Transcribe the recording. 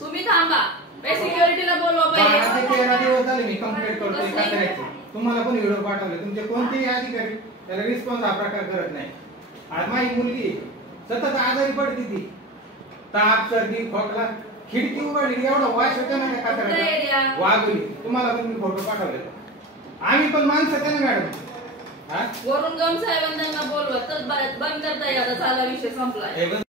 तुम्ही थांबा, सिक्युरिटीला बोलवा पहिले. 13 दिवस झाले मी कंप्लेंट करतोय का करायचं. तुम्हाला पण व्हिडिओ पाठवले, तुमचे कोणतेही अधिकारी त्याला रिस्पॉन्स हा प्रकार करत नाही. आज माझी मुलगी सतत आजारी पडते, ती ताप सर्दी खोकला, खिडकी उघडली एवढा वास होता ना त्या कातराचा, वाघली. तुम्हाला पण मी फोटो पाठवले. आम्ही पण माणसं त्या ना मॅडम. वरून गम साहेबांना बोलवा तर बंद करता येईल. आता झाला विषय संपला.